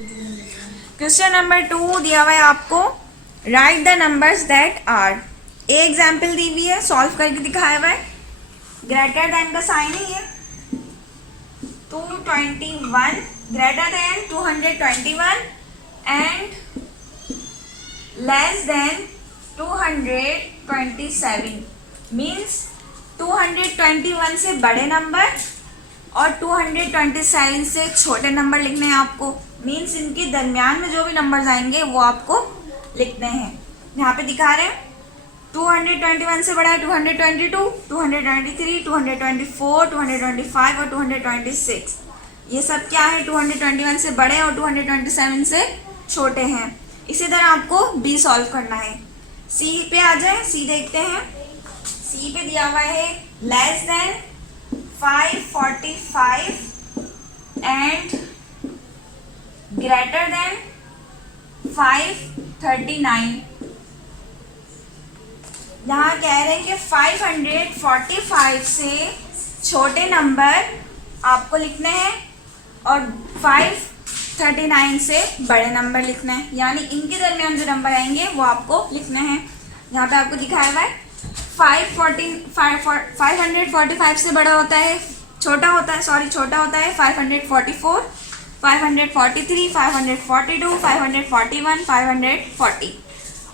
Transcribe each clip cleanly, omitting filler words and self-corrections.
Question number 2 दिया हुआ है आपको, right the numbers that are. Example दी हुई है, सॉल्व करके दिखाया हुआ है। ग्रेटर देन का साइन ही है, 221 greater than 221 and less than 227 means 221 से बड़े नंबर और 227 से छोटे नंबर लिखने हैं आपको। मीन्स इनके दरमियान में जो भी नंबर्स आएंगे वो आपको लिखने हैं। यहाँ पे दिखा रहे हैं 221 से बड़ा है 222, 223, 224, 225 और 226। ये सब क्या है, 221 से बड़े और 227 से छोटे हैं। इसी तरह आपको बी सॉल्व करना है। सी पे आ जाए, सी देखते हैं। सी पे दिया हुआ है less than 545 and greater than 539। यहाँ कह रहे हैं कि 545 से छोटे नंबर आपको लिखने हैं और 539 से बड़े नंबर लिखने हैं, यानी इनके दरमियान जो नंबर आएंगे वो आपको लिखने हैं। यहाँ पे आपको दिखाया हुआ है 545 से बड़ा होता है, छोटा होता है 544, 543, 542, 541, 540।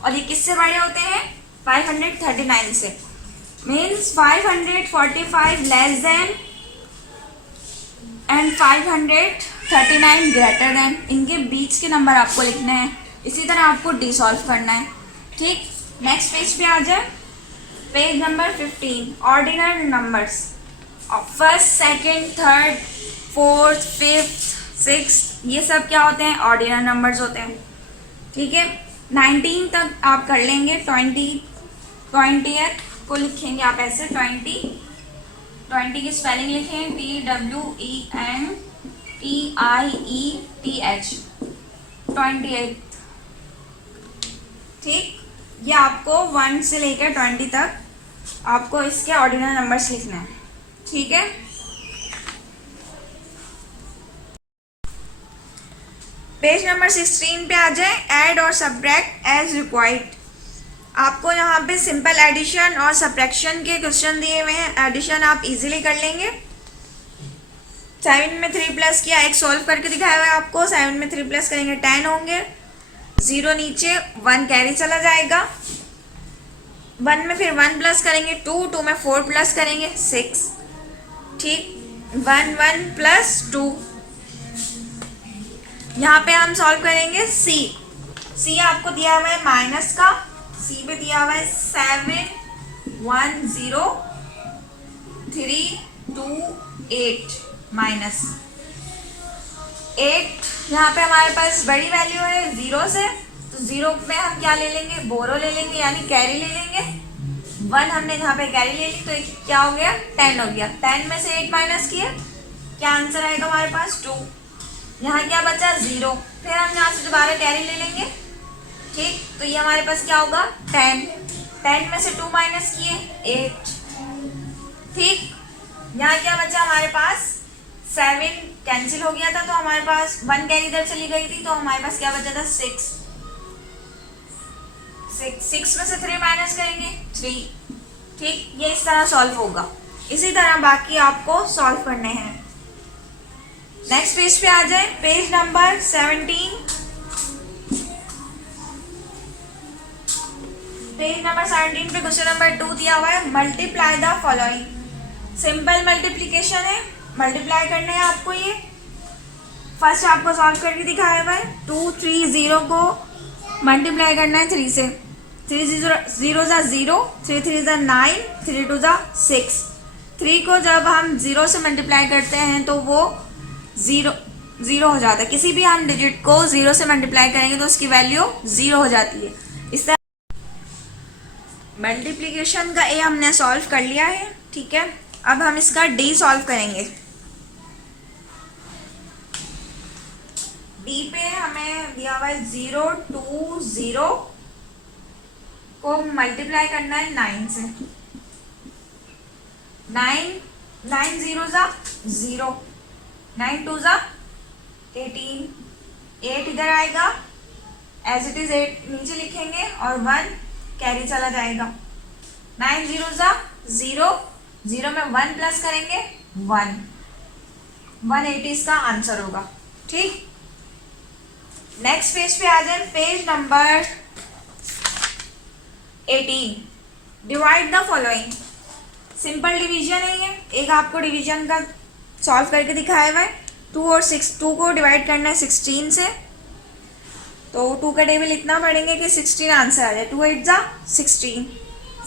और ये किससे बड़े होते हैं, 539 से। Means 545 less than and 539 greater than, इनके बीच के नंबर आपको लिखने हैं। इसी तरह आपको डी सॉल्व करना है। ठीक, नेक्स्ट पेज पे आ जाए। Page number 15, ordinal numbers. First, second, third, fourth, fifth, sixth, ये सब क्या होते हैं, ऑर्डिनल नंबर्स होते हैं। ठीक है, 19 तक आप कर लेंगे। 20th को लिखेंगे आप ऐसे 20 की स्पेलिंग लिखें TWENTIETH, 28। ठीक, ये आपको 1 से लेकर 20 तक आपको इसके ऑर्डिनल नंबर्स लिखना है। ठीक है, पेज नंबर 16 पे आ जाए। ऐड और सब्ट्रैक्ट एज रिक्वायर्ड। आपको यहाँ पे सिंपल एडिशन और सब्ट्रैक्शन के क्वेश्चन दिए हुए हैं। एडिशन आप इजीली कर लेंगे। 7 में 3 प्लस किया, एक सॉल्व करके दिखाया हुआ है आपको। 7 में 3 प्लस करेंगे 10 होंगे, 0 नीचे, 1 कैरी चला जाएगा। 1 में फिर 1 प्लस करेंगे 2 में 4 प्लस करेंगे 6। ठीक, 1 प्लस 2। यहाँ पे हम सॉल्व करेंगे सी आपको दिया हुआ है माइनस का। सी पे दिया हुआ है 71032 माइनस 8। यहाँ पे हमारे पास बड़ी वैल्यू है 0 से, तो 0 में हम क्या ले लेंगे, बोरो ले लेंगे, यानी कैरी ले लेंगे। 1 हमने यहाँ पे कैरी ले ली, तो क्या हो गया, 10 हो गया। 10 में से 8 माइनस किए, क्या आंसर आएगा हमारे पास 2। यहाँ क्या बचा 0, फिर हम यहाँ से दोबारा कैरी ले लेंगे। ठीक, तो ये हमारे पास क्या होगा 10 में से 2 माइनस किए 8। ठीक, यहाँ क्या बचा हमारे पास 7 कैंसिल हो गया था, तो हमारे पास 1 कैरी इधर चली गई थी, तो हमारे पास क्या बचा था 6 में से 3 माइनस करेंगे 3। ठीक, ये इस तरह सॉल्व होगा। इसी तरह बाकी आपको सॉल्व करने हैं। नेक्स्ट पेज पे आ जाए। Page number 17। पेज नंबर 17 पे क्वेश्चन नंबर 2 दिया हुआ है, multiply the following. Simple multiplication है, मल्टीप्लाई करने हैं आपको। ये फर्स्ट आपको सॉल्व करके दिखाया हुआ है। 230 को मल्टीप्लाई करना है 3 से। 3 0 0, 3 3 9, 3 2 6। 3 को जब हम 0 से मल्टीप्लाई करते हैं तो वो 0 हो जाता है। किसी भी हम डिजिट को 0 से मल्टीप्लाई करेंगे तो उसकी वैल्यू 0 हो जाती है। इस तरह मल्टीप्लिकेशन का ए हमने सॉल्व कर लिया है। ठीक है, अब हम इसका डी सॉल्व करेंगे। डी पे हमें दिया हुआ है 0 2 0 को मल्टीप्लाई करना है 9 से। 9 0 9 2 18, 8 इधर आएगा, एज इट इज 8 नीचे लिखेंगे और 1 कैरी चला जाएगा। 9 0 ज़ा 0, 0 में 1 प्लस करेंगे 1, 180 इसका आंसर होगा। ठीक, नेक्स्ट पेज पे आ जाए, page number 18। Divide the following. Simple division है ये, एक आपको डिवीजन का सॉल्व करके दिखाया हुआ है। 2 और 6, 2 को डिवाइड करना है 16 से, तो 2 का टेबल इतना पढ़ेंगे कि 16 आंसर आ जाए। 2 8 ज़ा 16,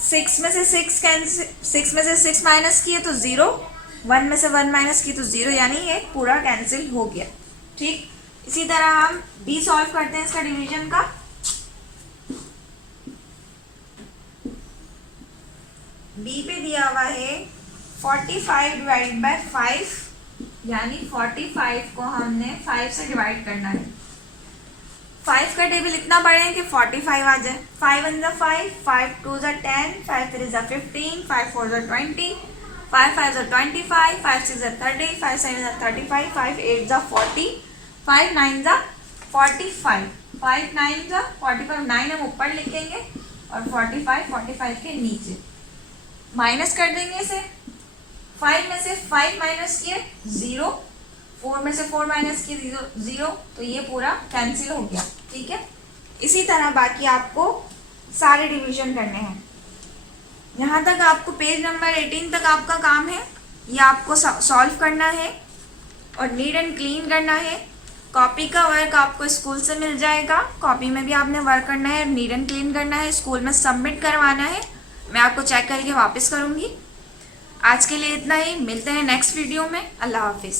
6 में से 6 कैंसिल, 6 में से 6 माइनस किए तो 0, 1 में से 1 माइनस किए तो 0, यानी ये पूरा कैंसिल हो गया। ठीक, इसी तरह हम बी सॉल्व करते हैं इसका डिवीजन का। बी पे दिया हुआ है 45 डिवाइड बाय 5, यानी 45 को हमने 5 से डिवाइड करना है। 5 का टेबल इतना पढ़ें कि 45 आ जाए। 5 1 ज़ा 5, 5 2 ज़ा 10, 5 3 ज़ा 15, 5 4 ज़ा 20, 5 5 ज़ा 25, 5 6 ज़ा 30, 5 7 ज़ा 35, 5 8 ज़ा 40, 5 9 ज़ा 45, 5 9 ज़ा 45, 9 हम ऊपर लिखेंगे और 45 के नीचे माइनस कर देंगे इसे। 5 में से 5 माइनस किए 0, 4 में से 4 माइनस किए 0, तो ये पूरा कैंसिल हो गया। ठीक है, इसी तरह बाकी आपको सारे डिवीजन करने हैं। यहाँ तक आपको पेज नंबर 18 तक आपका काम है, ये आपको सॉल्व करना है और नीट एंड क्लीन करना है। कॉपी का वर्क आपको स्कूल से मिल जाएगा, कॉपी में भी आपने वर्क करना है, नीट एंड क्लीन करना है, स्कूल में सबमिट करवाना है। मैं आपको चेक करके वापस करूँगी। आज के लिए इतना ही, मिलते हैं नेक्स्ट वीडियो में। अल्लाह हाफिज़।